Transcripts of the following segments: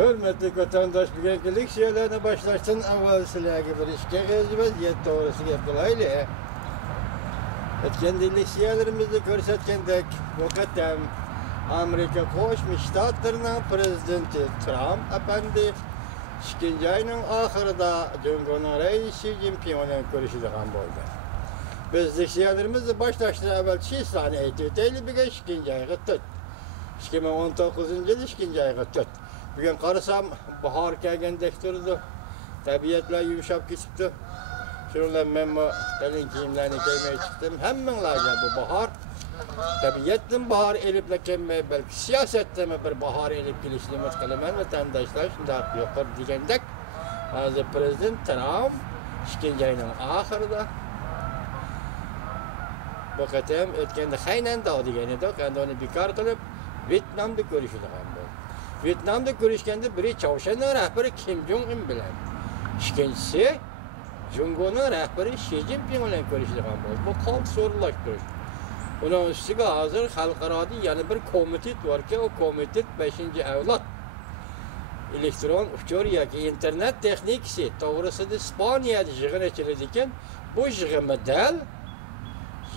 Hürmetli vatandaş bilgilik şeylerine başlaştın avval silahı bir işe gezmez yet doğrusu yapılaylı. Etkendilik şeylerimizi görsetkendek vakıtem Amerika Koşmuş Ştatlarının prezidenti Trump efendi ikinci ayının ahırda Cumhurbaşkanı Reisi Xi Jinping'le görüşüdüğün oldu. Bizlik şeylerimizi başlaştı evvel çiğsane eğitimdeyle bir ikinci ayı tut. 2019 yıl ikinci ayı tut. Bugün karısam bahar gelgendek durdu. Tabiatla yumuşap geçipti. Şununla ben bu elin giyimlerini giymeye çıktım. Hemenlerce bu bahar. Tabiatın bahar eliple kemme belki siyasette mi bir bahar elip geliştirmek kalamen vatandaşlar şimdi yukarı digendek. Hazır Prezident Trump ikinci ayının ahırda vakatem etkende haynen dağ digeni de kendi onu bikar kılıp Vietnam'da görüşüdü bu. Vietnam'da görüşkende biri Çavuşan'ın rehberi Kim Jong-un bilen. İkincisi Jung-un'un rehberi Xi Jinping ile görüşüdü bu. Bu kalk sorulaştırır. Onun üstüge hazır halkarada yani bir komitet var ki o komitet 5. evlat. Elektron uçur ya ki internet teknikisi doğrusu da İspanya'da jığın içildikken bu jığın model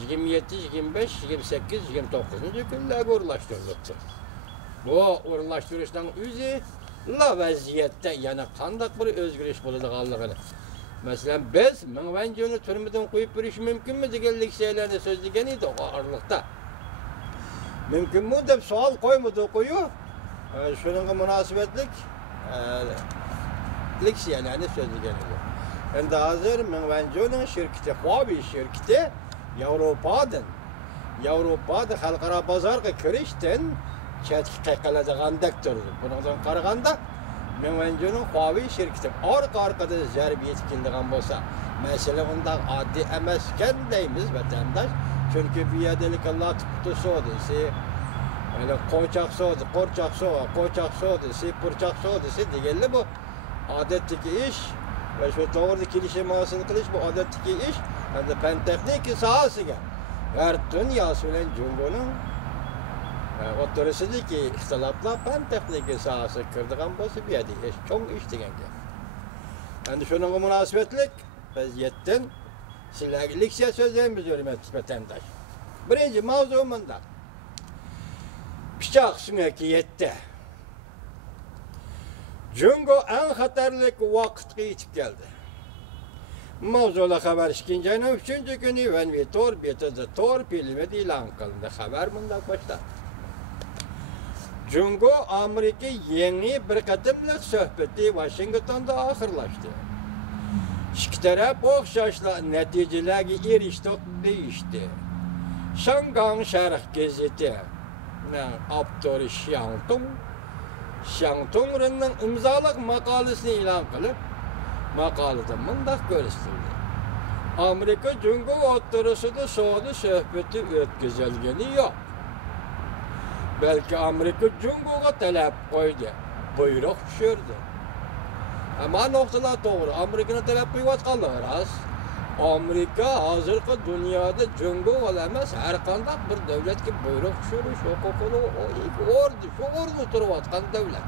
27, 25, 28, 29. günlerde uğurlaştırılıptır. Bu uğurlaştırıştan üzü la vaziyette yani kandak bir özgürlük bulunduğunu. Mesela biz bence onu türmeden koyup bir iş mümkün mü diyelik şeylerde sözlüken idi o ağırlıkta. Mümkün mü de sual koymadı koyu. Şunun münasebetlik şeylerinde sözlüken idi. Şimdi hazır bence onun şirketi, Huawei şirketi Avrupa'da halkara pazarga kirişten çetkikaladığandak durdu. Bundan qaraganda bence onun Huawei şirketi arkada zərbi yetkildiğin bolsa, mesele ondan addi emesken deyimiz vatandaş. Çünkü bir yedelik Allah tutu soğudusu, öyle koçak soğudu, koçak soğudusu, pırçak soğudusu diyelim bu adetteki iş ve şu doğru kilişemasını kılış bu adetteki iş hem de penteknik sahasıga. Her dünyası ile Cumhur'un otorisi ki ihtilafla penteknik sahası kırdığın bolsa bir yedi iş, çok iş diyen ki. Yani şunun münasebetlik vaziyetten silahlık sözlerimiz hürmetli vatandaş. Birinci mavzumunda bıçak sünneki yetti. Cungo en hatırlık vakit geçip geldi. Mavzula haber ikinci ayının 3. günü ben bir torpilime ilan kılındı. Haber bunda başta. Cungo Amerika yeni bir kadımlık sohbeti Washington'da ahırlaştı. İki taraf okşaşla neticeleri eriştik değişti. Şangan Şerh Gazeti Abdurri Şangtung'un imzalık makalesini ilan kılıp makalede mındak gösterildi. Amerika Cungo oturusunda soğudu sohbeti ötküzelgeni yok. Belki Amerika Cungo'ya talep koydu. Buyruk düşürdü. Ama noktalar doğru. Amerika'nın talep koyuvatkanlığı az. Amerika hazırki dünyada Cungo olamaz. Her kandak bir devlet ki buyruk düşürür. Şu ordu turuvatkan devlet.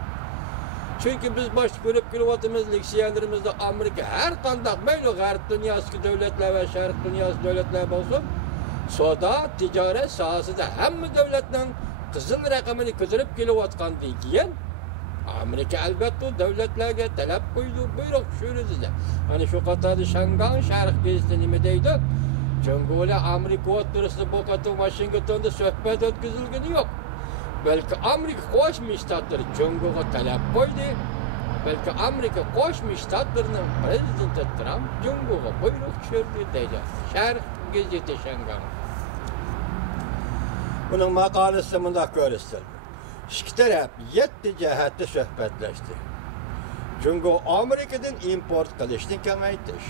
Çünkü biz baş görüp gülüvatımız, liksiyelerimizde Amerika her kandak böyle her dünyası devletler ve şerif dünyası devletler olsun. Soda, ticaret sahasında hem devletten kızıl rakamını kızdırıp gülüvatkan diyen Amerika elbette devletlerine talep koydu, buyruk düşürüldü. Hani şu katarı Şangan Şerh Gazeti nimedeydi? Cungo'yla Amerika oturusunda bu katı Washington'da sohbet ötküzülgeni yok. Belki Amerika Koşmuş Ştatları Cungo'ya talep koydu. Belki Amerika Koşmuş Ştatları'nın prezidenti Trump Cungo'ya buyruk düşürdü dedi. Şerh Gazeti Şangan. Bunun makalesi bunda gösterildi. İki taraf 7 cihette sohbetleşti. Cungo Amerika'dan import kılışını kemeytiş.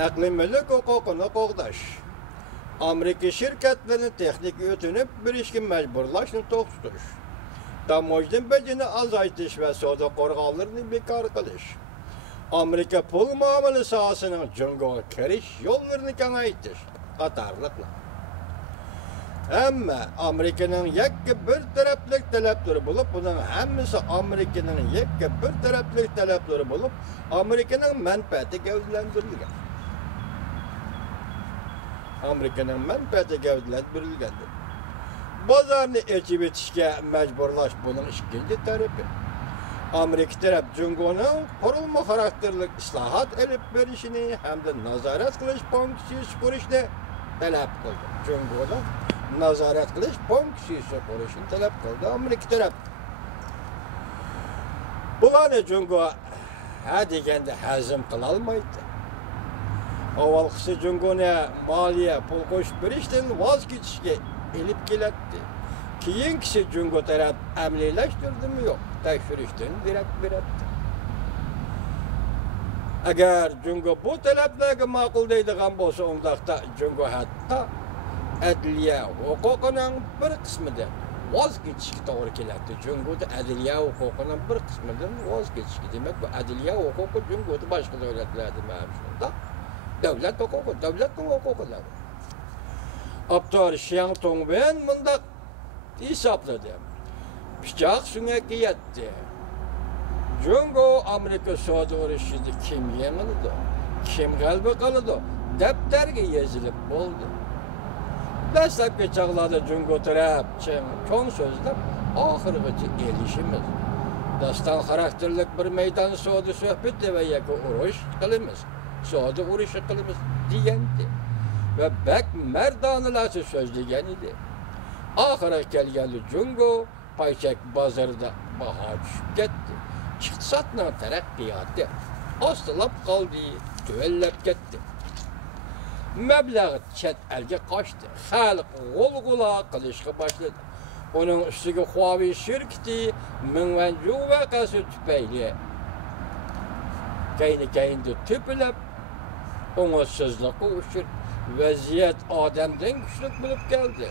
Eklimlilik hukukunu qoğdaş. Amerika şirketlerinin teknik ötünüp bir işkin mecburlaşını toğustuş. Damojdan becini azaytiş ve soda korğalarını bekar kılış. Amerika pul muamele sahasının Cungo'ya kiriş yollarını kemeytiş. Qatarlıkla. Ama Amerika'nın yakka bir taraflık talepleri bulup, bunun hemmisi Amerika'nın yakka bir taraflık talepleri bulup, Amerika'nın menfaati gövdelendirilgen. Amerika'nın menfaati gövdelendirilgendir. Bazarını ekip etişke mecburlaş bunun ikinci tarafı. Amerika taraf Cungo'nun kurulma karakterlik islahat elip verişini hem de nazaret kılıç fonksiyonu kuruşunu talep kıldı. Cungo'da nazaret kılıç fonksiyonu kuruşunu talep kıldı Amerika taraf. Bulanı Cungo ha degende hazım kılalmaydı. Avalkısı Cungo'na maliye pul koşup verişten vazgeçişke elip geletti. Keyinki Cungo taraf emlileştirdi mi yok. Tekşürüşten direkt veretti. Eğer Cungo bu taleplerge makul deydiğen bolsa ondaqda Cungo hatta adliye hukukunun bir kısmıdır. Vazgeçişki doğru keletti. Cungo'da adliye hukukunun bir kısmıdır vazgeçişki. Demek bu adliye hukuku Cungo'da başka devletlerde mevcutta. Devlet hukuku, devletin hukukuları. Aptar Şiyan Tongben mındak hesapladı. Bıçak süngeki yetti. Cungo Amerika Suudi uğraşıydı. Kim yenildi? Kim galbi kalıdı? Defterge yazılıp oldu. Dastlapki çağlarda Cungo taraf çoğun sözlep ahırgıcı elişimiz. Dastan karakterlik bir meydan Suudi sohbeti ve yakı uğraş kılımız. Suudi uğraşı kılımız diyendi. Ve bek merdanılatı sözleyen idi. Ahıra gelgeli Cungo payçak bazarda baha düşüp gitti. İktisatla terakkiyatı asılap kaldı, düellep gitti. Meblağı çet elge kaçtı. Halk kol kulağa kılışkı başladı. Onun üstüge huavi şirkti, minvencu vakası tüpeyli. Kayni tüpülep, ona sızlıkı uçur. Vaziyet Adem'den güçlük bulup geldi.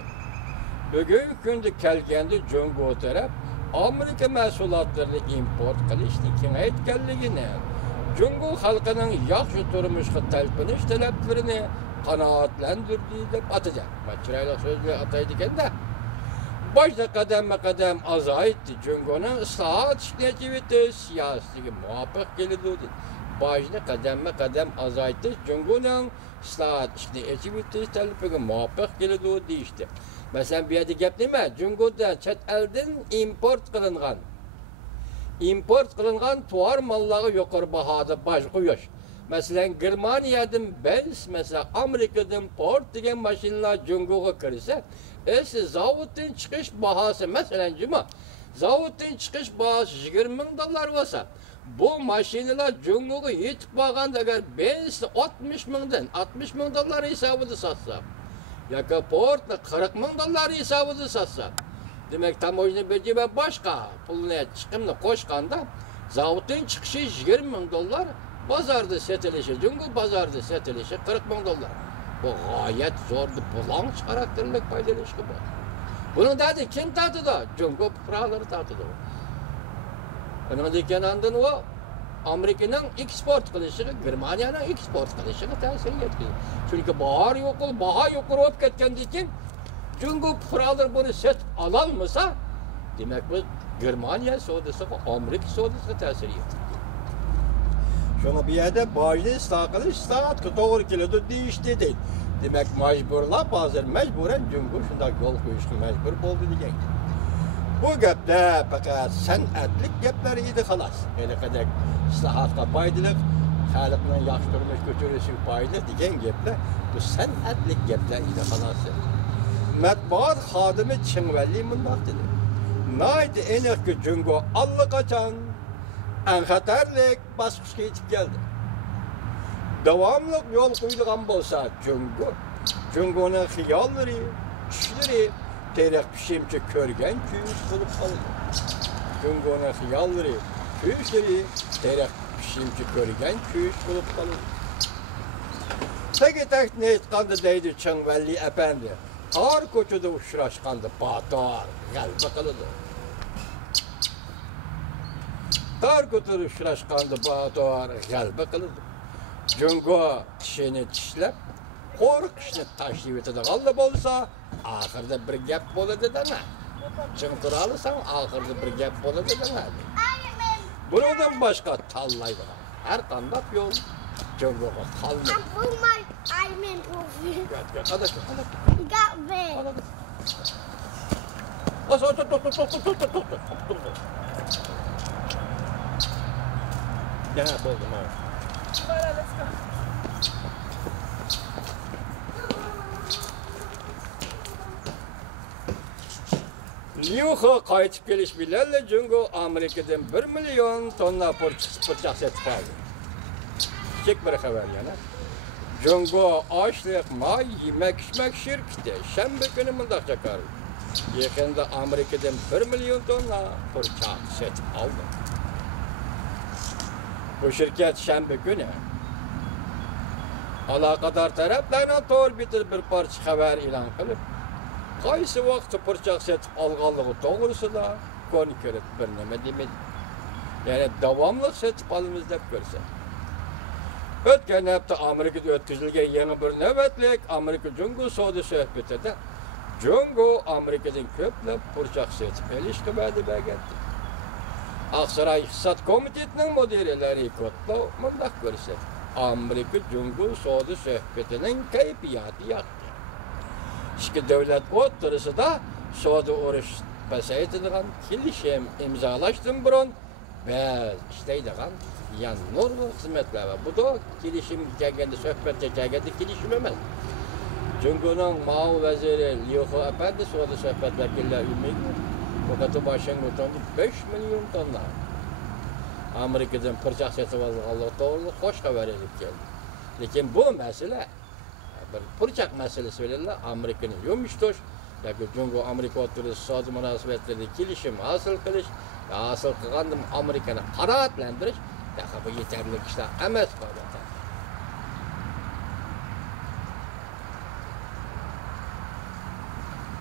Bugün günde kelgendi Cungo taraf Amerika mahsulatlarını import kılıştı kengaytganligini. Cungo halkının yaxşı turmuşga talpinish taleplerini qanoatlandirdi deb atacak. Chiroyli so'zga ataydigan da. Başta kadem azaytdi. Cungo'nun islohot initiativasi siyosiga muvofiq keladi. Başta kadem azaytdi. Cungo'nun islohot initiativasi talebiga muvofiq keladi deyishdi. Mesela bir yerde gap nima? Cungo'da chet eldan import qilingan tuvar malları yuqori bahoda baş qo'yish. Mesela Germaniyadan Benz, mesela Amerikadan Ford degan mashinalar Cungo'ga kirsa, zavoddan chiqish bahosi masalan juma zavoddan chiqish bahosi $20,000 bo'lsa, bu mashinalar Cungo'ga yetib borganda agar Benz $60,000 hisobida satsa, yoki Ford $40,000 hisobida satsa, demek tamojna bedeli başka pulni chiqimni qo'shganda zavoddan chiqishi $20,000, bozorda sotilishi, Cungo bozorda sotilishi $40,000. Bu g'oyat zo'r bulanç karakterlik paylanishga bor. Buni dedi kim tatidi? Cungo fuqarolari tatidi. Bundan andın o Amerika'nın eksport qilishiga, Germaniyaning eksport qilishiga ta'sir etdi. Chunki baho yuqori olib ketgandan keyin Cungo fuqarolari buni sotib ololmasa, demak bu Germaniya savdosiga, Amerika savdosiga ta'sir etdi. Şunu bir yerde bağışlı islahatga to'g'ri keladi deyishdi deydi. Demak majburlab hozir majburan Cungo shunday yo'l qo'yishga majbur bo'ldi degan. Bu gapda faqat san'atlik gaplar edi xolos. Hali qadar islahatga foydali, xalqning yaxshi turmush ko'chirishiga foydali degan gaplar bu san'atlik gaplar edi xolos. Matbuot xodimi Chingvalli mundoq dedi. Naydi aniqki Cungo allaqachon en xatarlik basqishga yetib keldi. Davomli yo'l qo'yilgan bo'lsa, Cungo'ning xiyollari, tushlari terak pishimcha ko'rgan kuyish bo'lib qoldi. Cungo'ning xiyollari, tushlari terak pishimcha ko'rgan kuyish bo'lib qoldi. Tagi-takni aytganda deydi Chingvalli apandi, tor ko'chada uchrashganda bator g'alaba qiladi. Tar ko'tarib uchrashganda bator g'alaba qiladi. Cungo tishini tishlab, qo'rqishni tashlab etadiganlar bo'lsa, oxirida bir gap bo'ladi-da. Ching tura olsang, oxirida bir gap bo'ladi-da. Bundan boshqa tanlaydigan har qanday yo'l Jungo'ga qoldi. Yana bo'ldi mana. Liuxo qaytib kelish bilan Jungo Amerikadan 1 million tonna purchaq setib oldi. Kichik bir xabar yana. Jungo oshliq may yemak-ichmak shirkati shanba kuni mundaq chiqardi. Yaqinda Amerikadan 1 million tonna purchaq setib oldi. Bu shirkat shanba kuni aloqador taraflardan to'g'ri bitir bir parcha xabar e'lon qilib, qaysi vaqtda purchaq setib olganligi to'g'risida konkret bir nima demadi. Ya'ni davomli setib olamiz deb ko'rsatdi. O'tgan hafta Amerikada o'tkazilgan yangi bir navbatlik Amerika Jungo savdo suhbatida Jungo Amerikadan ko'plab purchaq setib olishga va'da bergandi. Aqsaray iqtisod komitetining mudiri Larry Kudlow mundaq ko'rsatdi. Amerika Jungo savdo suhbatining kayfiyati yaxshi. İki davlat o'rtasida savdo urush pasaytirgan kelishim imzolaşdan burun ba'zi ishlaydigan yan nurg'un xizmatlar va bu da kelishim kelganda suhbatga kelganda kelishim emas. Jungo'ning Mao vaziri Liuxo apandi savdo suhbat vakillari uyumiga vaqti Washingtonda 5 million tonna Amerikadan purchaq setib olganlar to'g'ri xo'sh xabar elib keldi. Lekin bu masala bir purchaq masalasi bilan Amerikani yumishtosh yoki Jungo Amerika o'rtasida savdo munosabatlarida kelishim hosil qilish, hosil qilgandim Amerikani qanoatlantirish, bu yetarli ishlar emas.